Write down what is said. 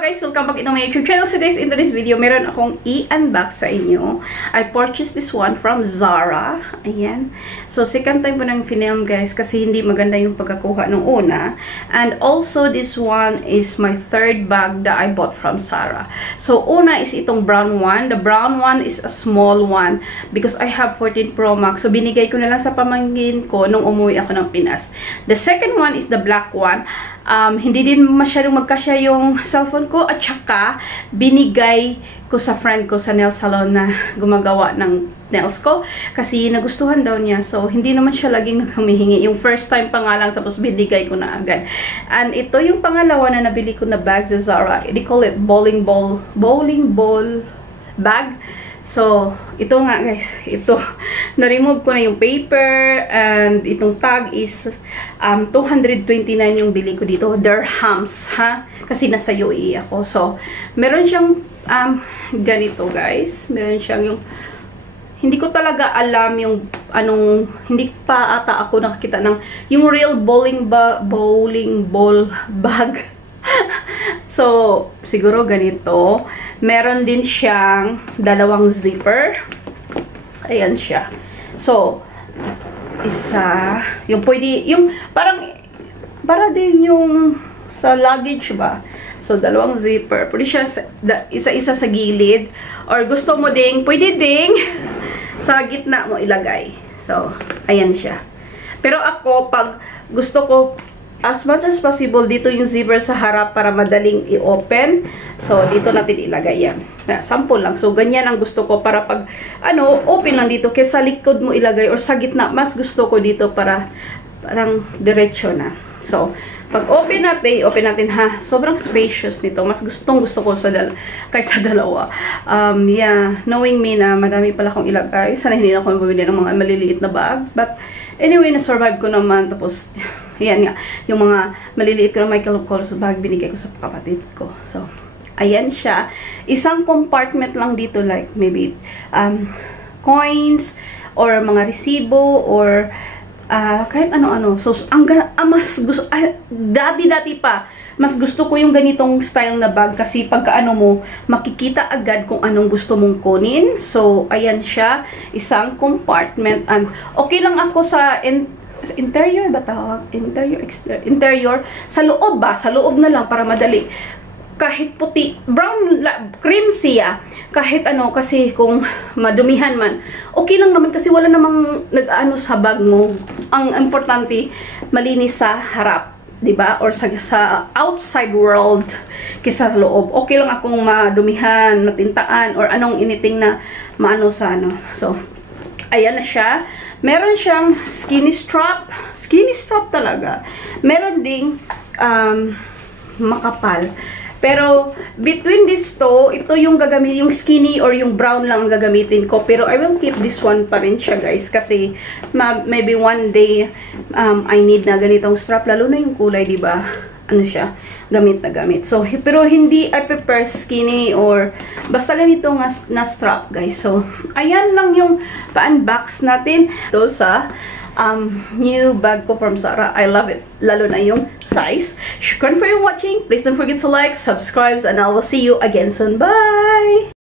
guys, welcome back to my YouTube channel. So guys, in today's video, meron akong i-unbox sa inyo. I purchased this one from Zara. Ayan. So, second time ko nang film guys kasi hindi maganda yung pagkakuha nung una. And also, this one is my third bag that I bought from Zara. So, una is itong brown one. The brown one is a small one because I have 14 Pro Max. So, binigay ko na lang sa pamangkin ko nung umuwi ako ng Pinas. The second one is the black one. Hindi din masyadong magkasya yung cellphone ko at saka binigay ko sa friend ko sa nail salon na gumagawa ng nails ko kasi nagustuhan daw niya. So, hindi naman siya laging humihingi. Yung first time pa nga lang tapos binigay ko na agad. And ito yung pangalawa na nabili ko na bag sa Zara. They call it bowling ball bag. So, ito nga guys, ito, na-remove ko na yung paper and itong tag is 229 yung bili ko dito, dirhams, ha? Kasi nasa UAE ako. So, meron siyang ganito guys, meron siyang yung, hindi ko talaga alam yung anong, hindi pa ata ako nakakita ng, yung real bowling ball bag. So, siguro ganito. Meron din siyang dalawang zipper. Ayan siya. So, isa, yung pwede, yung parang, para din yung sa luggage ba? So, dalawang zipper. Pwede siya isa-isa sa gilid. Or gusto mo ding, pwede ding sa gitna mo ilagay. So, ayan siya. Pero ako, pag gusto ko, as much as possible, dito yung zipper sa harap para madaling i-open. So, dito natin ilagay yan. Sample lang. So, ganyan ang gusto ko para pag, open lang dito. Kesa likod mo ilagay or sa gitna, mas gusto ko dito para parang diretso na. So, pag open natin ha. Sobrang spacious nito. Mas gusto ko kaysa dalawa. Yeah, knowing me na madami pala akong ilagay. Sana hindi na ako bumili ng mga maliliit na bag. But, anyway, na-survive ko naman. Tapos, ayan nga, yung mga maliliit ko na Michael Kors bag, binigay ko sa kapatid ko. So, ayan siya. Isang compartment lang dito, like, maybe, coins, or mga resibo, or, kahit ano-ano. So, mas gusto, dati pa, mas gusto ko yung ganitong style na bag, kasi pagka mo, makikita agad kung anong gusto mong kunin. So, ayan siya. Isang compartment, and okay lang ako sa interior ba tawag? Interior. Sa loob ba? Sa loob na lang para madali. Kahit puti, brown, cream siya. Kahit kasi kung madumihan man, okay lang naman kasi wala namang nag-ano sa bag mo. Ang importante, malinis sa harap. Diba? Or sa outside world kaysa sa loob. Okay lang akong madumihan, matintaan, or anong initing na maano sa ano. So, ayan na siya. Meron siyang skinny strap. Skinny strap talaga. Meron ding makapal. Pero, between these two, ito yung gagamitin, yung skinny or yung brown lang ang gagamitin ko. Pero, I will keep this one pa rin siya, guys. Kasi, maybe one day, I need na ganitong strap. Lalo na yung kulay, diba? Ano siya? Gamit na gamit. So, pero hindi I prefer skinny or basta ganito nga na strap, guys. So, ayan lang yung pa-unbox natin. Ito sa new bag ko from Zara. I love it. Lalo na yung size. Shukran for your watching. Please don't forget to like, subscribe, and I will see you again soon. Bye!